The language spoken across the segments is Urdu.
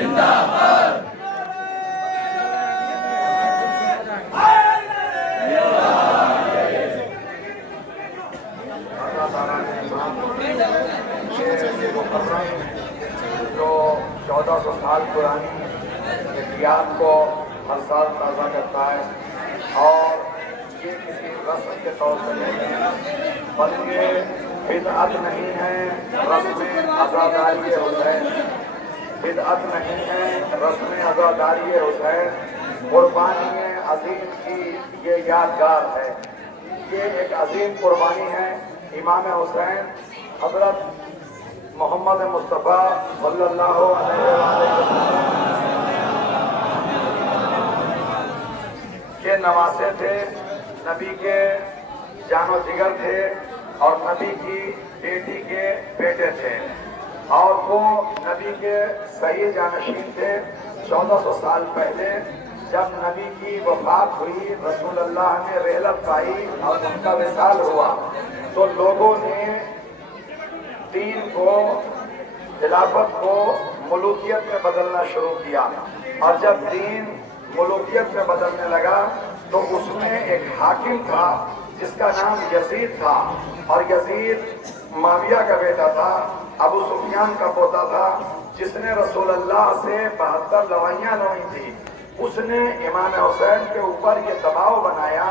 جو 1400 سال پرانی یاد کو ہر سال تازہ کرتا ہے، اور یہ کسی رسم کے طور پر نہیں ہے بلکہ بدعت نہیں ہے رسم عزاداری حسین، بدعت نہیں ہے رسم عزاداری حسین، قربانی عظیم کی یہ یادگار ہے، یہ ایک عظیم قربانی ہے امام حسین حضرت محمد مصطفیٰ صلی اللہ علیہ وسلم کے نواسے تھے، نبی کے جان و جگر تھے اور نبی کی بیٹی کے بیٹے تھے، اور وہ نبی کے صحیح جانشین تھے۔ 1400 سال پہلے جب نبی کی وفات ہوئی، رسول اللہ نے رحلت پائی اور ان کا وصال ہوا، تو لوگوں نے دین کو، خلافت کو ملوکیت میں بدلنا شروع کیا، اور جب دین ملوکیت میں بدلنے لگا تو اس میں ایک حاکم تھا جس کا نام یزید تھا، اور یزید معاویہ کا بیٹا تھا، ابو سفیان کا پوتا تھا، جس نے رسول اللہ سے 72 لڑائیاں لڑی تھی۔ اس نے امام حسین کے اوپر یہ دباؤ بنایا،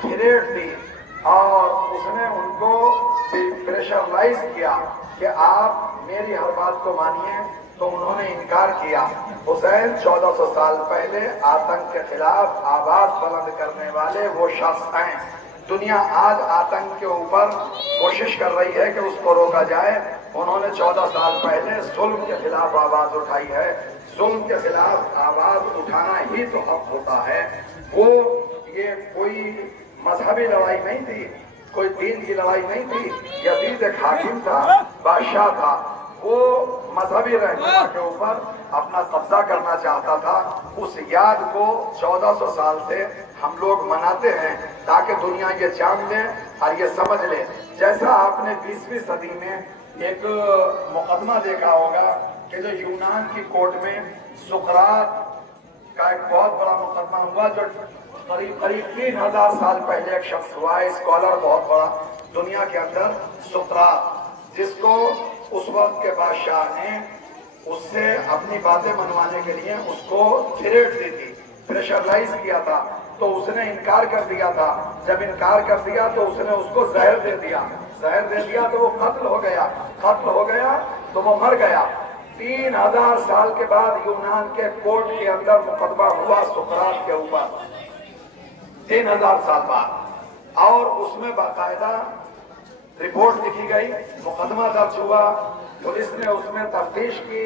تھریٹ دی، اور اس نے ان کو پریشرائز کیا کہ آپ میری ہر بات کو مانیے، تو انہوں نے انکار کیا۔ حسین 1400 سال پہلے آتنک کے خلاف آواز بلند کرنے والے وہ شخص ہیں۔ دنیا آج آتنک کے اوپر کوشش کر رہی ہے کہ اس کو روکا جائے، انہوں نے 14 سال پہلے ظلم کے خلاف آواز اٹھائی ہے۔ ظلم کے خلاف آواز اٹھانا ہی تو حق ہوتا ہے۔ وہ یہ کوئی مذہبی لڑائی نہیں تھی، کوئی دین کی لڑائی نہیں تھی۔ یزید ایک حاکم تھا، بادشاہ تھا، وہ مذہبی رہنما کے اوپر اپنا قبضہ کرنا چاہتا تھا۔ اس یاد کو 1400 سال سے ہم لوگ مناتے ہیں تاکہ دنیا یہ جان لے اور یہ سمجھ لے۔ جیسا آپ نے 20ویں صدی میں ایک مقدمہ دیکھا ہوگا کہ جو یونان کی کورٹ میں سقراط کا ایک بہت بڑا مقدمہ ہوا، جو قریب 3000 سال پہلے ایک شخص ہوا ہے، اسکالر بہت بڑا دنیا کے اندر، سقراط، جس کو اس وقت کے بادشاہ نے اس سے اپنی باتیں منوانے کے لیے اس کو تھریٹ دی تھی، پریشرائز کیا تھا، تو اس نے انکار کر دیا تھا۔ جب انکار کر دیا تو اس نے اس کو زہر دے دیا، زہر دے دیا تو وہ قتل ہو گیا، قتل ہو گیا تو وہ مر گیا۔ 3000 سال کے بعد یونان کے کورٹ کے اندر مقدمہ ہوا سقراط کے اوپر، 3000 سال بعد، اور اس میں باقاعدہ رپورٹ لکھی گئی، مقدمہ درج ہوا، پولیس نے اس میں تفتیش کی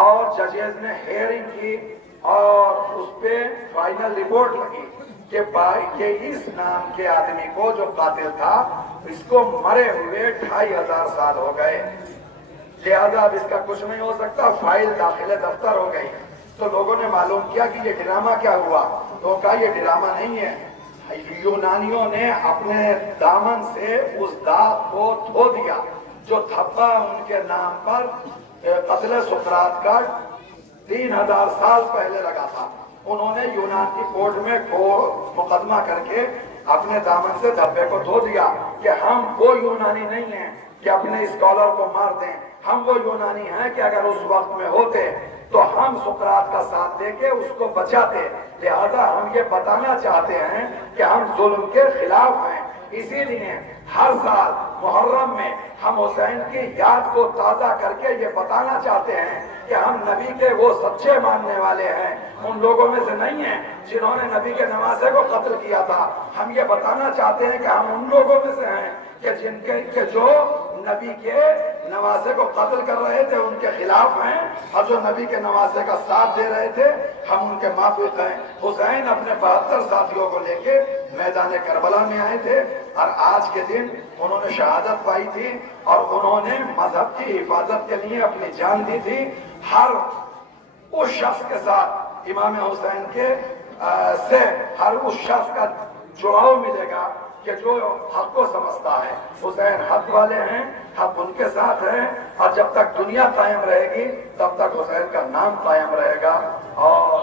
اور ججز نے ہیئرنگ کی، اور اس پہ فائنل رپورٹ لگی کہ اس نام کے آدمی کو جو قاتل تھا، اس کو مرے ہوئے 2500 سال ہو گئے، لہذا اب اس کا کچھ نہیں ہو سکتا، فائل داخل دفتر ہو گئی۔ تو لوگوں نے معلوم کیا کہ یہ ڈرامہ کیا ہوا، تو کہا یہ ڈرامہ نہیں ہے، یونانیوں نے اپنے دامن سے اس داغ کو دھو دیا جو تھپا ان کے نام پر قتل سقراط کا 3000 سال پہلے لگا تھا۔ انہوں نے یونان کی کورٹ میں مقدمہ کر کے اپنے دامن سے دھبے کو دھو دیا کہ ہم وہ یونانی نہیں ہیں کہ اپنے اسکالر کو مار دیں، ہم وہ یونانی ہیں کہ اگر اس وقت میں ہوتے تو ہم سقراط کا ساتھ دے کے اس کو بچاتے، لہذا ہم یہ بتانا چاہتے ہیں کہ ہم ظلم کے خلاف ہیں۔ اسی لیے ہر سال محرم میں ہم حسین کی یاد کو تازہ کر کے یہ بتانا چاہتے ہیں کہ ہم نبی کے وہ سچے ماننے والے ہیں، ان لوگوں میں سے نہیں ہیں جنہوں نے نبی کے نواسے کو قتل کیا تھا۔ ہم یہ بتانا چاہتے ہیں کہ ہم ان لوگوں میں سے ہیں کہ جو نبی کے نواسے کو قتل کر رہے تھے ان کے خلاف ہیں، اور جو نبی کے نواسے کا ساتھ دے رہے تھے ہم ان کے موافق ہیں۔ حسین اپنے 72 ساتھیوں کو لے کے میدان کربلا میں آئے تھے، اور آج کے دن انہوں نے شہادت پائی تھی، اور انہوں نے مذہب کی حفاظت کے لیے اپنی جان دی تھی۔ ہر اس شخص کے ساتھ امام حسین کے سے ہر اس شخص کا جڑاؤ ملے گا کہ جو حق کو سمجھتا ہے حسین حق والے ہیں، حق ان کے ساتھ ہے، اور جب تک دنیا قائم رہے گی تب تک حسین کا نام قائم رہے گا۔ اور